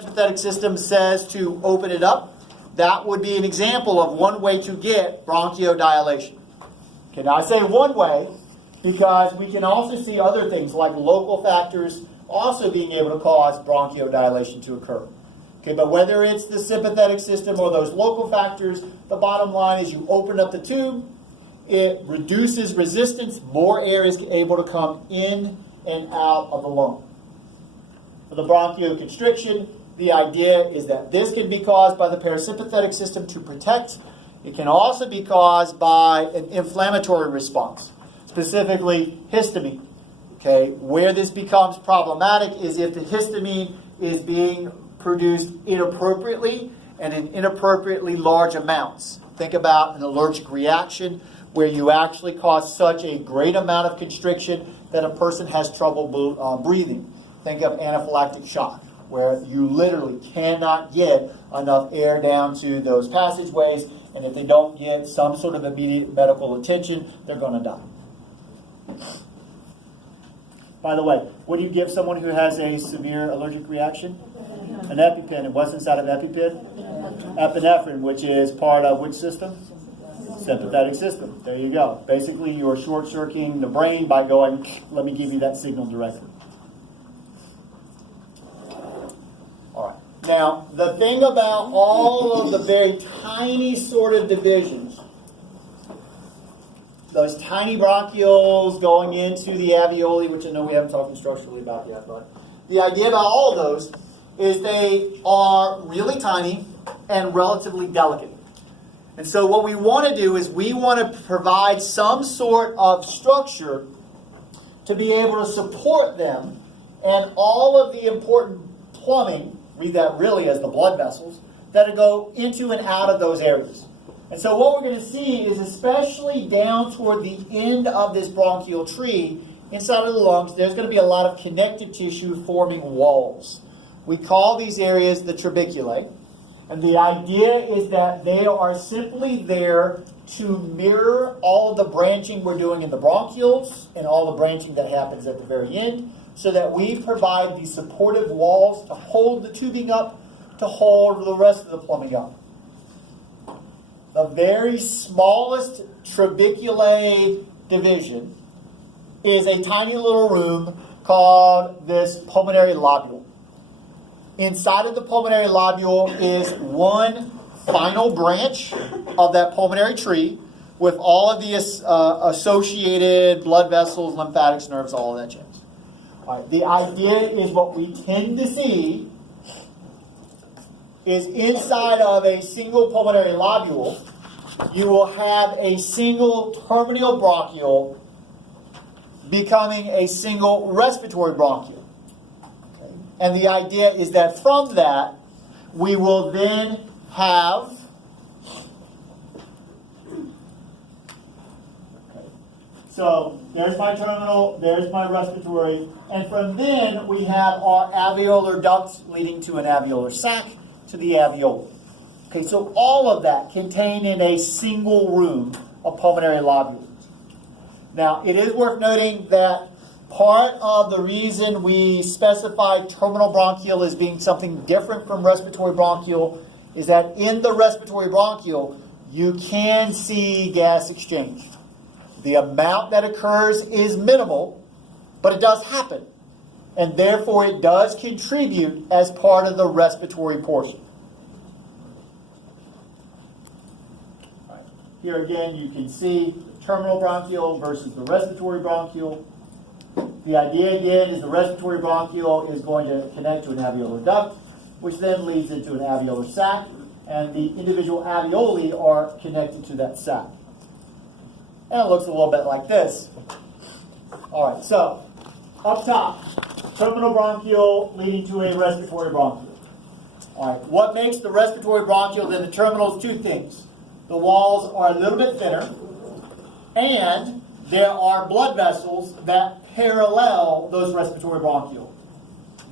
Sympathetic system says to open it up. That would be an example of one way to get bronchodilation. Okay, now I say one way because we can also see other things like local factors also being able to cause bronchodilation to occur. Okay, but whether it's the sympathetic system or those local factors, the bottom line is you open up the tube, it reduces resistance, more air is able to come in and out of the lung. For the bronchoconstriction, the idea is that this can be caused by the parasympathetic system to protect. It can also be caused by an inflammatory response, specifically histamine. Okay, where this becomes problematic is if the histamine is being produced inappropriately and in inappropriately large amounts. Think about an allergic reaction where you actually cause such a great amount of constriction that a person has trouble breathing. Think of anaphylactic shock, where you literally cannot get enough air down to those passageways, and if they don't get some sort of immediate medical attention, they're going to die. By the way, what do you give someone who has a severe allergic reaction? An EpiPen. And what's inside of EpiPen? Epinephrine, which is part of which system? Sympathetic system. There you go. Basically, you are short-circuiting the brain by going, let me give you that signal directly. All right. Now, the thing about all of the very tiny sort of divisions, those tiny bronchioles going into the alveoli, which I know we haven't talked structurally about yet, but the idea about all of those is they are really tiny and relatively delicate. And so what we want to do is we want to provide some sort of structure to be able to support them and all of the important plumbing, read that really as the blood vessels, that go into and out of those areas. And so what we're going to see is, especially down toward the end of this bronchial tree, inside of the lungs, there's going to be a lot of connective tissue forming walls. We call these areas the trabeculae. And the idea is that they are simply there to mirror all of the branching we're doing in the bronchioles and all the branching that happens at the very end, so that we provide these supportive walls to hold the tubing up, to hold the rest of the plumbing up. The very smallest trabeculae division is a tiny little room called this pulmonary lobule. Inside of the pulmonary lobule is one final branch of that pulmonary tree with all of the associated blood vessels, lymphatics, nerves, all of that jazz. All right, the idea is what we tend to see is inside of a single pulmonary lobule, you will have a single terminal bronchiole becoming a single respiratory bronchiole. Okay. And the idea is that from that, we will then have so there's my terminal, there's my respiratory, and from then we have our alveolar ducts leading to an alveolar sac to the alveoli. Okay, so all of that contained in a single room of pulmonary lobules. Now, it is worth noting that part of the reason we specify terminal bronchiole as being something different from respiratory bronchiole is that in the respiratory bronchiole, you can see gas exchange. The amount that occurs is minimal, but it does happen. And therefore, it does contribute as part of the respiratory portion. Right. Here again, you can see the terminal bronchiole versus the respiratory bronchiole. The idea again is the respiratory bronchiole is going to connect to an alveolar duct, which then leads into an alveolar sac, and the individual alveoli are connected to that sac. And it looks a little bit like this. All right, so up top, terminal bronchiole leading to a respiratory bronchiole. All right, what makes the respiratory bronchiole than the terminal is two things. The walls are a little bit thinner, and there are blood vessels that parallel those respiratory bronchioles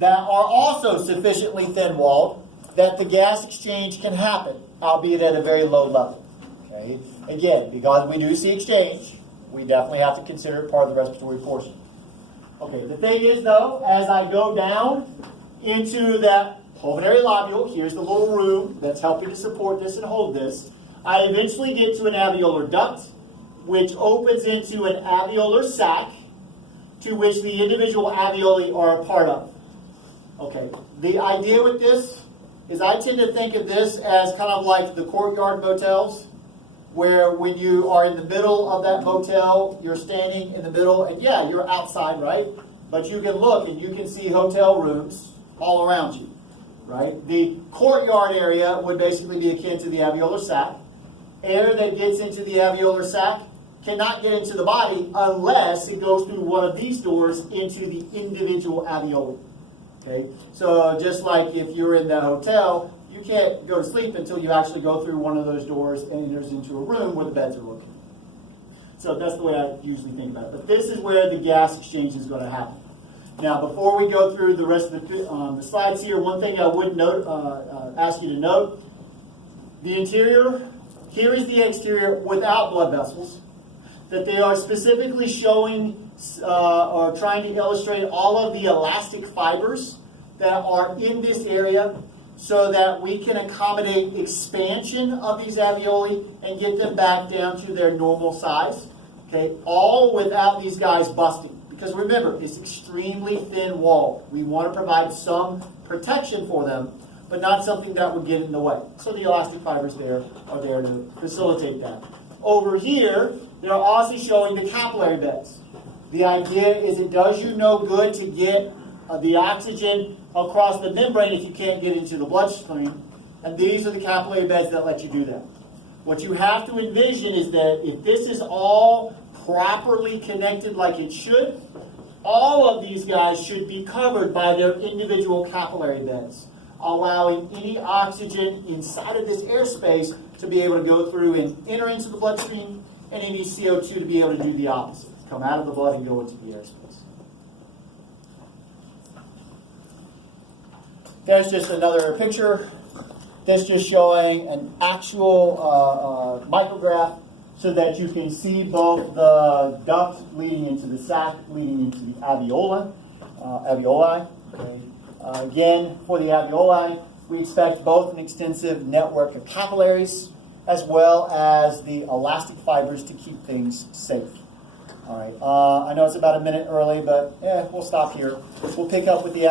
that are also sufficiently thin-walled that the gas exchange can happen, albeit at a very low level. Okay? Again, because we do see exchange, we definitely have to consider it part of the respiratory portion. Okay, the thing is, though, as I go down into that pulmonary lobule, here's the little room that's helping to support this and hold this. I eventually get to an alveolar duct, which opens into an alveolar sac, to which the individual alveoli are a part of. Okay, the idea with this is I tend to think of this as kind of like the courtyard motels, where when you are in the middle of that motel, you're standing in the middle, and yeah, you're outside, right? But you can look and you can see hotel rooms all around you, right? The courtyard area would basically be akin to the alveolar sac. Air that gets into the alveolar sac cannot get into the body unless it goes through one of these doors into the individual alveoli. Okay? So just like if you're in the hotel, you can't go to sleep until you actually go through one of those doors and enters into a room where the beds are located. So that's the way I usually think about it. But this is where the gas exchange is going to happen. Now, before we go through the rest of the slides here, one thing I would note, ask you to note, the interior, here is the exterior without blood vessels, that they are specifically showing or trying to illustrate all of the elastic fibers that are in this area so that we can accommodate expansion of these alveoli and get them back down to their normal size. Okay, all without these guys busting. Because remember, it's extremely thin wall. We want to provide some protection for them, but not something that would get in the way. So the elastic fibers there are there to facilitate that. Over here, they're also showing the capillary beds. The idea is it does you no good to get the oxygen across the membrane if you can't get into the bloodstream. And these are the capillary beds that let you do that. What you have to envision is that if this is all properly connected like it should, all of these guys should be covered by their individual capillary beds, allowing any oxygen inside of this airspace to be able to go through and enter into the bloodstream, and any CO2 to be able to do the opposite, come out of the blood and go into the airspace. There's just another picture. This just showing an actual micrograph so that you can see both the duct leading into the sac, leading into the alveoli. Okay. Again, for the alveoli, we expect both an extensive network of capillaries as well as the elastic fibers to keep things safe. All right. I know it's about a minute early, but we'll stop here. We'll pick up with the